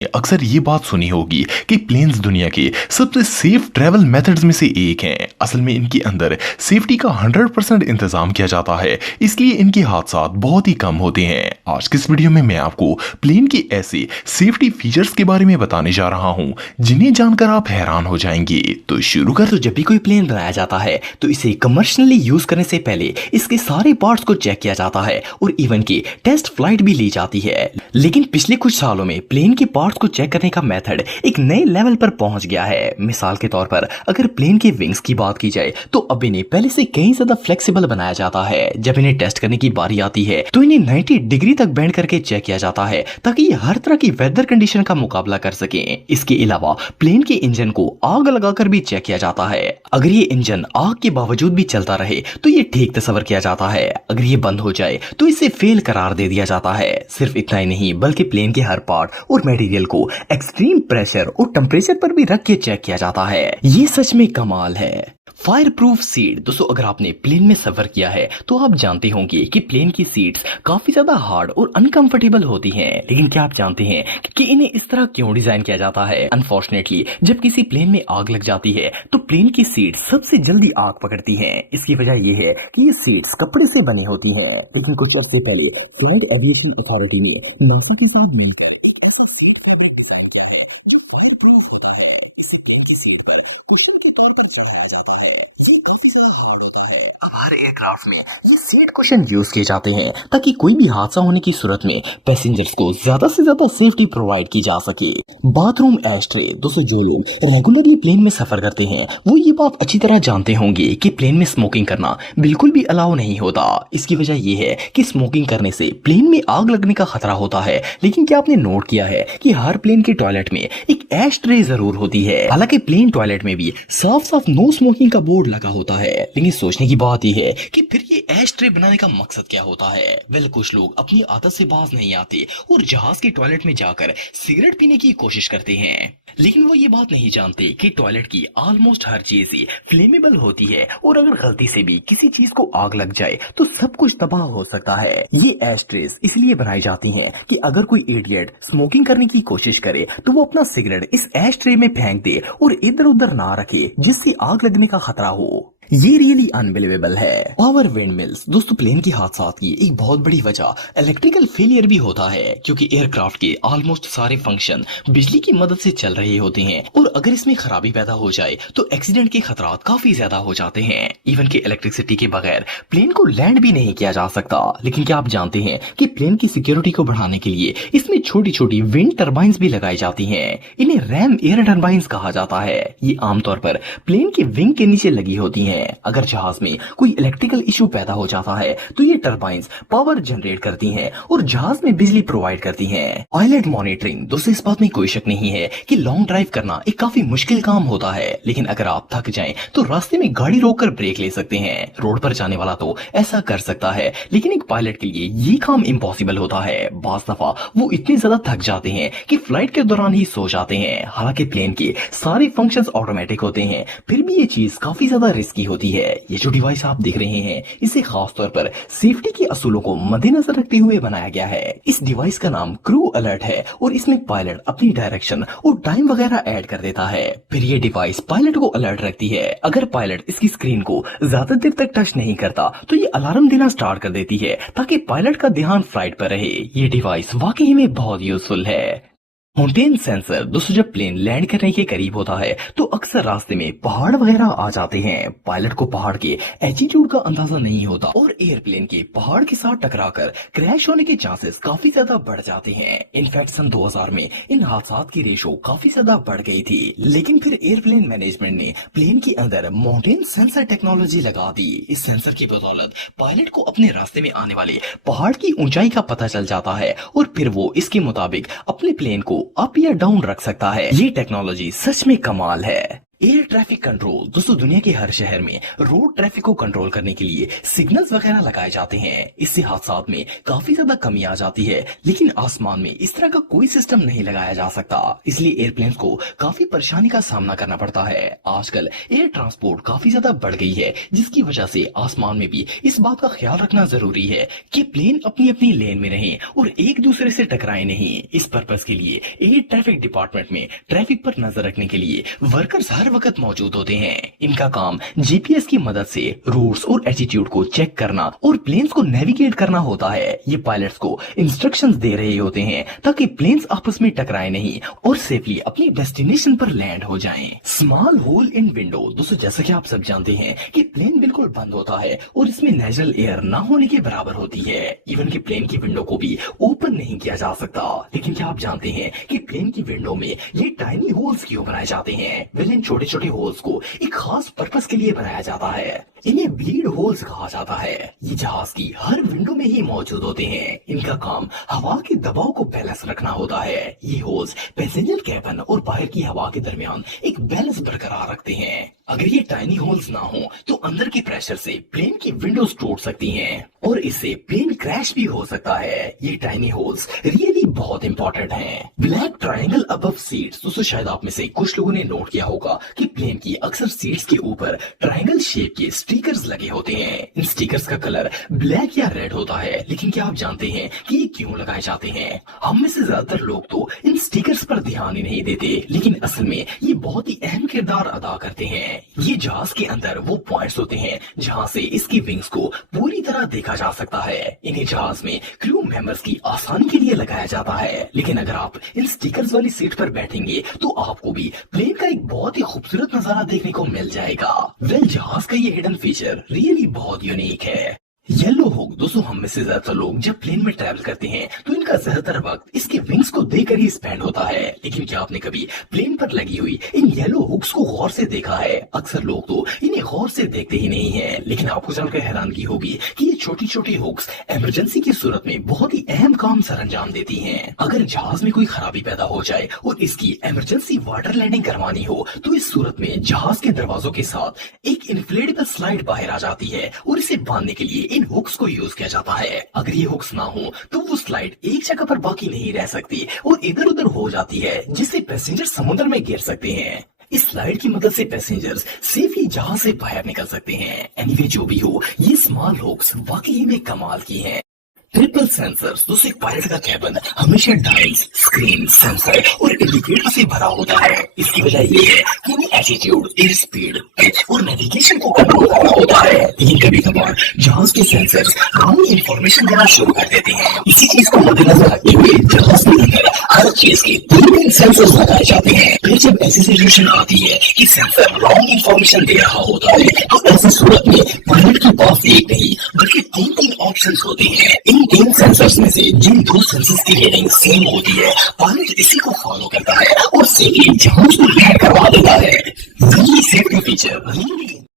अक्सर ये बात सुनी होगी कि प्लेन्स दुनिया के सबसे सेफ ट्रैवल मेथड्स में से एक हैं। असल में इनके अंदर सेफ्टी का 100% इंतजाम किया जाता है, इसलिए इनके हादसात बहुत ही कम होते हैं। आज की इस वीडियो में मैं आपको प्लेन के ऐसे सेफ्टी फीचर्स के बारे में बताने जा रहा हूं जिन्हें जानकर आप हैरान हो जाएंगे। तो शुरू कर। तो जब भी कोई प्लेन बनाया जाता है तो इसे कमर्शियली यूज करने से पहले इसके सारे पार्ट्स को चेक किया जाता है और इवन की टेस्ट फ्लाइट भी ली जाती है। लेकिन पिछले कुछ सालों में प्लेन के पार्ट्स को चेक करने का मेथड एक नए लेवल पर पहुंच गया है। मिसाल के तौर पर अगर प्लेन के विंग्स की बात की जाए तो अब इन्हें पहले से कहीं ज्यादा फ्लेक्सिबल बनाया जाता है। जब इन्हें टेस्ट करने की बारी आती है तो इन्हें 90 डिग्री तक बेंड करके चेक किया जाता है ताकि ये हर तरह की वेदर कंडीशन का मुकाबला कर सके। इसके अलावा प्लेन के इंजन को आग लगाकर भी चेक किया जाता है। अगर ये इंजन आग के बावजूद भी चलता रहे तो ये ठीक तस्वर किया जाता है। अगर ये बंद हो जाए तो इसे फेल करार दे दिया जाता है। सिर्फ इतना ही नहीं बल्कि प्लेन के हर पार्ट और मटेरियल को एक्सट्रीम प्रेशर और टेम्परेचर पर भी रख के चेक किया जाता है। ये सच में कमाल है। Fire proof seat. दोस्तों अगर आपने प्लेन में सफर किया है तो आप जानते होंगे कि प्लेन की सीट्स काफी ज्यादा हार्ड और अनकंफर्टेबल होती हैं। लेकिन क्या आप जानते हैं कि इन्हें इस तरह क्यों डिजाइन किया जाता है? अनफॉर्चुनेटली जब किसी प्लेन में आग लग जाती है तो प्लेन की सीट सबसे जल्दी आग पकड़ती हैं। इसकी वजह यह है कि ये सीट्स कपड़े से बनी होती हैं। लेकिन कुछ अर्से पहले फ्लाइट एविएशन अथॉरिटी ने नासा के साथ मिलकर एक ऐसा सीट फैब्रिक डिजाइन किया है जो फायर प्रूफ होता है। इससे प्लेन की सीट पर कुशन के तौर पर चढ़ाया जाता है। ये काफी ज्यादा हार्ड होता है। अब हर एयरक्राफ्ट में ये सीट कुशन यूज किए जाते हैं ताकि कोई भी हादसा होने की सूरत में पैसेंजर्स को ज्यादा से ज्यादा सेफ्टी प्रोवाइड की जा सके। Bathroom ashtray. दोस्तों जो लोग रेगुलरली प्लेन में सफर करते हैं वो ये बात अच्छी तरह जानते होंगे कि प्लेन में स्मोकिंग करना बिल्कुल भी अलाउ नहीं होता। इसकी वजह यह है कि स्मोकिंग करने से प्लेन में आग लगने का खतरा होता है। लेकिन क्या आपने नोट किया है कि हर प्लेन के टॉयलेट में एक एस्ट्रे जरूर होती है? हालांकि प्लेन टॉयलेट में भी साफ साफ नो स्मोकिंग का बोर्ड लगा होता है। लेकिन सोचने की बात यह है कि फिर ये एस्ट्रे बनाने का मकसद क्या होता है? वेल कुछ लोग अपनी आदत से बाज नहीं आते और जहाज के टॉयलेट में जाकर सिगरेट पीने की कोशिश करते हैं। लेकिन वो ये बात नहीं जानते कि टॉयलेट की ऑलमोस्ट हर चीज ही फ्लेमेबल होती है और अगर गलती से भी किसी चीज को आग लग जाए तो सब कुछ तबाह हो सकता है। ये एस्ट्रेस इसलिए बनाई जाती हैं कि अगर कोई इडियट स्मोकिंग करने की कोशिश करे तो वो अपना सिगरेट इस एस्ट्रे में फेंक दे और इधर उधर ना रखे जिससे आग लगने का खतरा हो। ये रियली अनबिलीवेबल है। Power wind mills. दोस्तों प्लेन की हादसात की एक बहुत बड़ी वजह इलेक्ट्रिकल फेलियर भी होता है क्योंकि एयरक्राफ्ट के ऑलमोस्ट सारे फंक्शन बिजली की मदद से चल रहे होते हैं और अगर इसमें खराबी पैदा हो जाए तो एक्सीडेंट के खतरात काफी ज्यादा हो जाते हैं। इवन के इलेक्ट्रिसिटी के बगैर प्लेन को लैंड भी नहीं किया जा सकता। लेकिन क्या आप जानते हैं कि प्लेन की सिक्योरिटी को बढ़ाने के लिए इसमें छोटी छोटी विंड टर्बाइंस भी लगाई जाती है। इन्हें रैम एयर टर्बाइंस कहा जाता है। ये आमतौर पर प्लेन के विंग के नीचे लगी होती है। अगर जहाज में कोई इलेक्ट्रिकल इशू पैदा हो जाता है तो ये टर्बाइंस पावर जनरेट करती हैं और जहाज में बिजली प्रोवाइड करती हैं। Pilot monitoring. दोस्तों इस बात में कोई शक नहीं है कि लॉन्ग ड्राइव करना एक काफी मुश्किल काम होता है। लेकिन अगर आप थक जाएं तो रास्ते में गाड़ी रोककर ब्रेक ले सकते हैं। रोड पर जाने वाला तो ऐसा कर सकता है लेकिन एक पायलट के लिए ये काम इम्पॉसिबल होता है। बाज दफा वो इतने ज्यादा थक जाते हैं कि फ्लाइट के दौरान ही सो जाते हैं। हालांकि प्लेन के सारे फंक्शंस ऑटोमेटिक होते हैं फिर भी ये चीज काफी ज्यादा रिस्की होती है। ये जो डिवाइस आप देख रहे हैं इसे खास तौर पर सेफ्टी के असूलों को मद्देनजर रखते हुए बनाया गया है। इस डिवाइस का नाम क्रू अलर्ट है और इसमें पायलट अपनी डायरेक्शन और टाइम वगैरह ऐड कर देता है। फिर ये डिवाइस पायलट को अलर्ट रखती है। अगर पायलट इसकी स्क्रीन को ज्यादा देर तक टच नहीं करता तो ये अलार्म देना स्टार्ट कर देती है ताकि पायलट का ध्यान फ्लाइट पर रहे। ये डिवाइस वाकई में बहुत यूजफुल है। Mountain sensor. दोस्तों जब प्लेन लैंड करने के करीब होता है तो अक्सर रास्ते में पहाड़ वगैरह आ जाते हैं। पायलट को पहाड़ के एल्टीट्यूड का अंदाजा नहीं होता और एयरप्लेन के पहाड़ के साथ टकराकर क्रैश होने के चांसेस काफी ज्यादा बढ़ जाते हैं। इनफैक्ट सन 2000 में इन हादसात की रेशो काफी ज्यादा बढ़ गई थी। लेकिन फिर एयरप्लेन मैनेजमेंट ने प्लेन के अंदर माउंटेन सेंसर टेक्नोलॉजी लगा दी। इस सेंसर की बदौलत पायलट को अपने रास्ते में आने वाले पहाड़ की ऊंचाई का पता चल जाता है और फिर वो इसके मुताबिक अपने प्लेन को अप या डाउन रख सकता है। ये टेक्नोलॉजी सच में कमाल है। एयर ट्रैफिक कंट्रोल दोस्तों दुनिया के हर शहर में रोड ट्रैफिक को कंट्रोल करने के लिए सिग्नल्स वगैरह लगाए जाते हैं। इससे हादसात में काफी ज्यादा कमी आ जाती है, लेकिन आसमान में इस तरह का कोई सिस्टम नहीं लगाया जा सकता, इसलिए एयरप्लेन्स को काफी परेशानी का सामना करना पड़ता है। आजकल एयर ट्रांसपोर्ट काफी ज्यादा बढ़ गई है, जिसकी वजह से आसमान में भी इस बात का ख्याल रखना जरूरी है कि प्लेन अपनी अपनी लेन में रहें और एक दूसरे से टकराए नहीं। इस पर्पज के लिए एयर ट्रैफिक डिपार्टमेंट में ट्रैफिक पर नजर रखने के लिए वर्कर्स हर वक्त मौजूद होते हैं। इनका काम जीपीएस की मदद से रूट्स और एटीट्यूड को चेक करना और प्लेन्स को नेविगेट करना होता है। ये पायलट्स को इंस्ट्रक्शंस दे रहे होते हैं ताकि प्लेन्स आपस में टकराए नहीं और सेफली अपनी डेस्टिनेशन पर लैंड हो जाएं। स्मॉल होल इन विंडो दोस्तों जैसा कि आप सब जानते हैं कि प्लेन बिल्कुल बंद होता है और इसमें नेचुरल एयर ना होने के बराबर होती है। इवन कि प्लेन की विंडो को भी ओपन नहीं किया जा सकता। लेकिन क्या आप जानते हैं कि प्लेन की विंडो में ये टाइनी होल्स क्यों बनाए जाते हैं? वेल इन छोटे छोटे होल्स को एक खास पर्पस के लिए बनाया जाता है। इन्हें ब्लीड होल्स कहा जाता है। ये जहाज की हर विंडो में ही मौजूद होते हैं। इनका काम हवा के दबाव को बैलेंस रखना होता है। ये होल्स पैसेंजर कैबिन और बाहर की हवा के दरमियान एक बैलेंस बरकरार रखते हैं। अगर ये टाइनी होल्स ना हो तो अंदर के प्रेशर से प्लेन की विंडोज टूट सकती हैं और इससे प्लेन क्रैश भी हो सकता है। ये टाइनी होल्स रियली बहुत इंपॉर्टेंट हैं। ब्लैक ट्रायंगल अबव सीट्स दोस्तों शायद आप में से कुछ लोगों ने नोट किया होगा कि प्लेन की अक्सर सीट्स के ऊपर ट्रायंगल शेप के स्टिकर्स लगे होते हैं। इन स्टिकर्स का कलर ब्लैक या रेड होता है, लेकिन क्या आप जानते हैं कि ये क्यों लगाए जाते हैं? हम में से ज्यादातर लोग तो इन स्टिकर्स पर ध्यान ही नहीं देते, लेकिन असल में ये बहुत ही अहम किरदार अदा करते हैं। ये जहाज के अंदर वो पॉइंट्स होते हैं जहां से इसकी विंग्स को पूरी तरह देखा जा सकता है। इन्हें जहाज में क्रू मेंबर्स की आसानी के लिए लगाया जाता है। लेकिन अगर आप इन स्टिकर्स वाली सीट पर बैठेंगे तो आपको भी प्लेन का एक बहुत ही खूबसूरत नजारा देखने को मिल जाएगा। वेल जहाज का ये हिडन फीचर रियली बहुत यूनिक है। येलो हुक दोस्तों हम में से ज्यादातर लोग जब प्लेन में ट्रैवल करते हैं तो इनका ज्यादातर वक्त इसके विंग्स को देखकर ही स्पेंड होता है। लेकिन क्या आपने कभी प्लेन पर लगी हुई इन येलो हुक्स को गौर से देखा है? अक्सर लोग तो इन्हें गौर से देखते ही नहीं है, लेकिन आपको जानकर हैरानगी होगी कि ये छोटी छोटी हुक्स इमरजेंसी की सूरत में बहुत ही अहम काम सरंजाम देती हैं। अगर जहाज में कोई खराबी पैदा हो जाए और इसकी इमरजेंसी वाटर लैंडिंग करवानी हो तो इस सूरत में जहाज के दरवाजों के साथ एक इन्फ्लेटेबल स्लाइड बाहर आ जाती है और इसे बांधने के लिए इन हुक्स को यूज किया जाता है। अगर ये हुक्स ना हो तो वो स्लाइड एक जगह पर बाकी नहीं रह सकती और इधर उधर हो जाती है, जिससे पैसेंजर समुद्र में गिर सकते हैं। इस स्लाइड की मदद से पैसेंजर्स सेफली जहाज से बाहर निकल सकते हैं। एनीवे जो भी हो ये स्मॉल हुक्स वाकई में कमाल की हैं। ट्रिपल सेंसर्स दोस्तों एक पायलट का कैबिन हमेशा डायल्स, स्क्रीन, सेंसर और इंडिकेटर से भरा होता है। इसकी वजह ये है कि उन्हें एटीट्यूड, एयर स्पीड, पिच और नेविगेशन को कंट्रोल करना होता है। लेकिन कभी कभार जहाज के सेंसर्स रॉन्ग इंफॉर्मेशन देना शुरू कर देते हैं। इसी चीज को मद्देनजर रखते हुए जहाज के अंदर हर चीज के 3 सेंसर्स लगाए जाते हैं। फिर जब ऐसी सिचुएशन आती है कि सेंसर रॉन्ग इंफॉर्मेशन दे रहा होता है तो ऐसी सूरत में पायलट के पास एक नहीं बल्कि 3 ऑप्शन होते हैं। इन 3 सेंसर्स में से जिन 2 सेंसर्स की रेटिंग सेम होती है पायलट इसी को फॉलो करता है और सेफली जहाज को लैंड करवा देता है। ये सेफ्टी फीचर